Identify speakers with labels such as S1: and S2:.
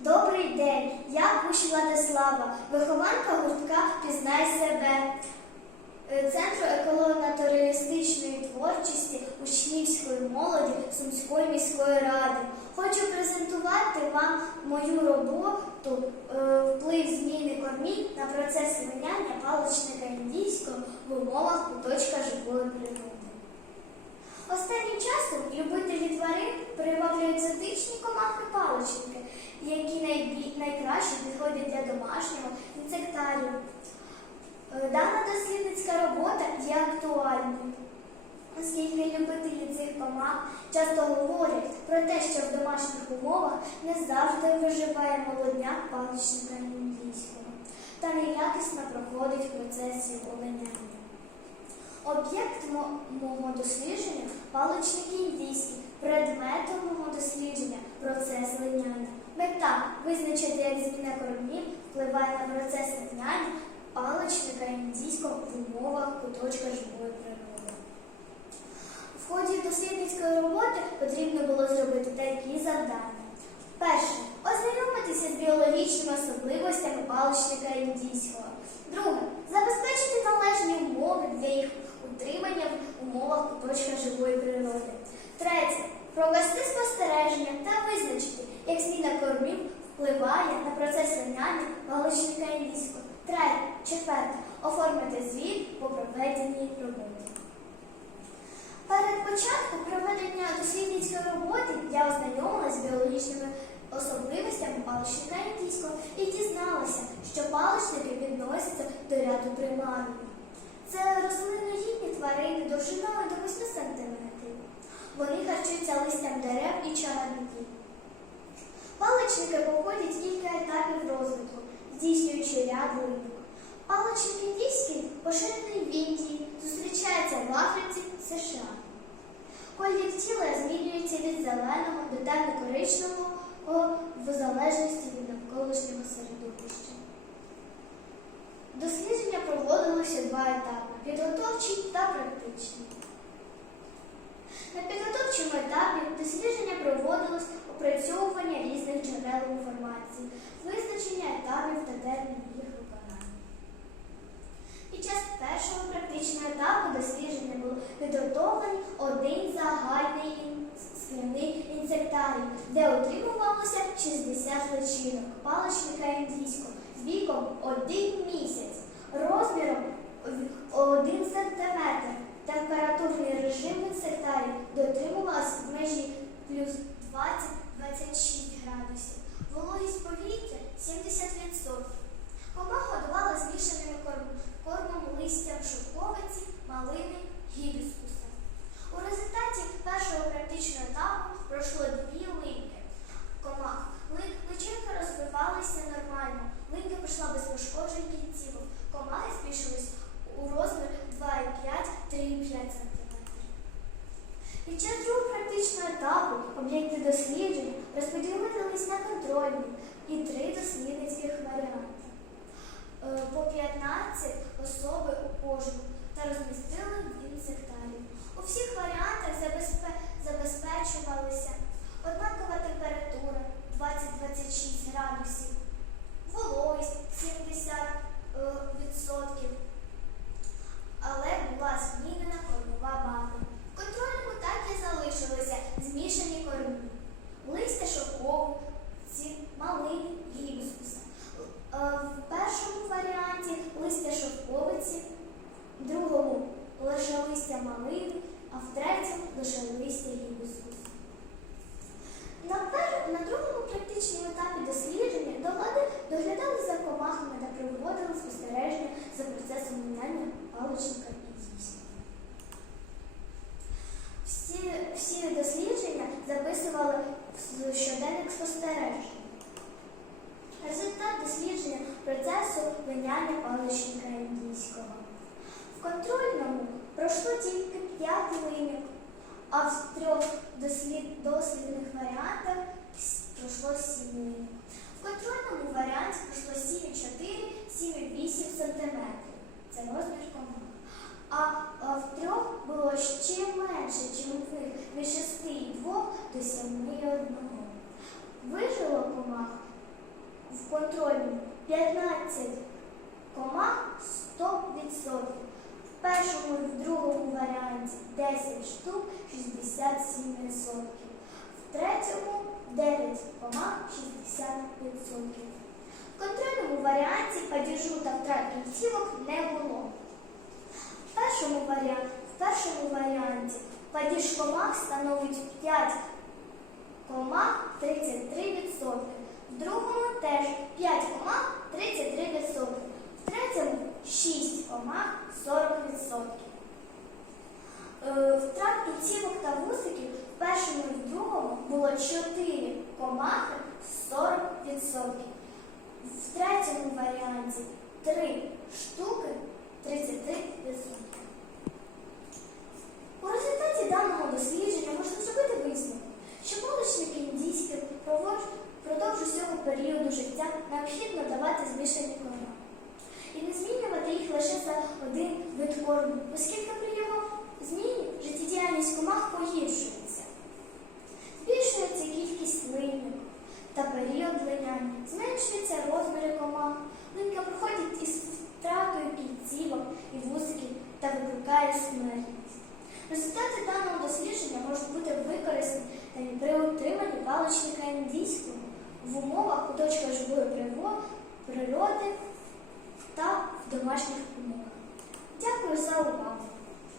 S1: Добрий день, я Кущ Владислава, вихованка гуртка Пізнай себе. Е, Центру еколого-натуралістичної творчості учнівської молоді Сумської міської ради. Хочу презентувати вам мою роботу е, вплив зміни кормів на процес виняння паличника індійського в умовах куточка живої природи. Останнім часом любителі тварин приваблюють екзотичні комахи-паличники, які найкраще підходять для домашнього інсектарію. Е, Дана дослідницька робота є актуальною, оскільки любителі цих комах часто говорять про те, що в домашніх умовах не завжди виживає молодняк паличника індійського та неякісно проходить в процесі оленяння. Об'єкт мого дослідження паличник індійський, предметом мого дослідження процес линяння. Мета визначити, як зміна кормів впливає на процес линяння паличника індійського в умовах куточка живої природи. В ході дослідницької роботи потрібно було зробити такі завдання. Перше ознайомитися з біологічними особливостями паличника індійського. Друге забезпечити належні умови для їх утримання в умовах куточка живої природи. Третє провести спостереження та визначити, як зміна кормів впливає на процес линяння паличника індійського. Третє, четверте оформити звіт по проведеній роботі. Перед початком проведення дослідницької роботи я ознайомилася з біологічними особливостями паличника індійського і дізналася, що паличники відносяться до ряду примарів. Це рослинноїдні тварини довжиною до 8 см. Вони харчуються листям дерев і чагарників. Паличники проходять кілька етапів розвитку, здійснюючи ряд винок. Паличник індійський поширений в Індії, зустрічається в Африці, США. Колір тіла змінюється від зеленого до темно-коричневого в залежності від навколишнього середовища. Дослідження проводилося два етапи підготовчий та практичний. На підготовчому етапі дослідження проводилось опрацьовування різних джерел інформації, визначення етапів та термінів їх виконання. Під час першого практичного етапу дослідження було підготовлений один загальний скляний інсектарій, де утримувалося 60 личинок паличника індійського з віком 1 місяць, розміром 1 см. Температурний режим Під час другого практичного етапу об'єкти дослідження розподілились на контрольні і три дослідницьких ці малини гібіскуса. Е, В першому варіанті листя шовковиці, в другому лише листя малини, а в третьому лише листя гібіскуса. На, на другому практичному етапі дослідження до влади доглядали за комахами та проводили спостереження за процесом міняння паличника виняння паличника індійського. В контрольному пройшло тільки 5 линьок, а в трьох дослід, дослідних варіантах пройшло 7 линьок. В контрольному варіанті пройшло 7,4, 7,8 см. Це розмір комах. А, в трьох було ще менше, ніж в них від 6,2 до 7,1. Вижило комах в контрольному 15 комах 100%. В першому і в другому варіанті 10 штук 67%. В третьому 9 комах 60%. В контрольному варіанті падіжу та втрат кінцівок не було. В першому варіанті, в першому варіанті падіж комах становить 5 комах 33%. В другому теж 5 комах 33%. Третьому 6 комах 40%. Е, Втрат кінцівок та вусиків в першому і в другому було 4 комахи 40%. В третьому варіанті 3 штуки 33%. У результаті даного дослідження можна зробити висновок, що молочники індійських впродовж усього періоду життя необхідно давати змішані корма. І не змінювати їх лише за один вид корму, оскільки при його зміні життєдіяльність комах погіршується. Збільшується кількість линьок та період линяння, зменшується розміри комах, линька проходить із втратою кінцівок і вусиків та викликає смертність. Результати даного дослідження можуть бути використані при утриманні паличника індійського в умовах у точках живої природи та в домашніх умовах. Дякую за увагу!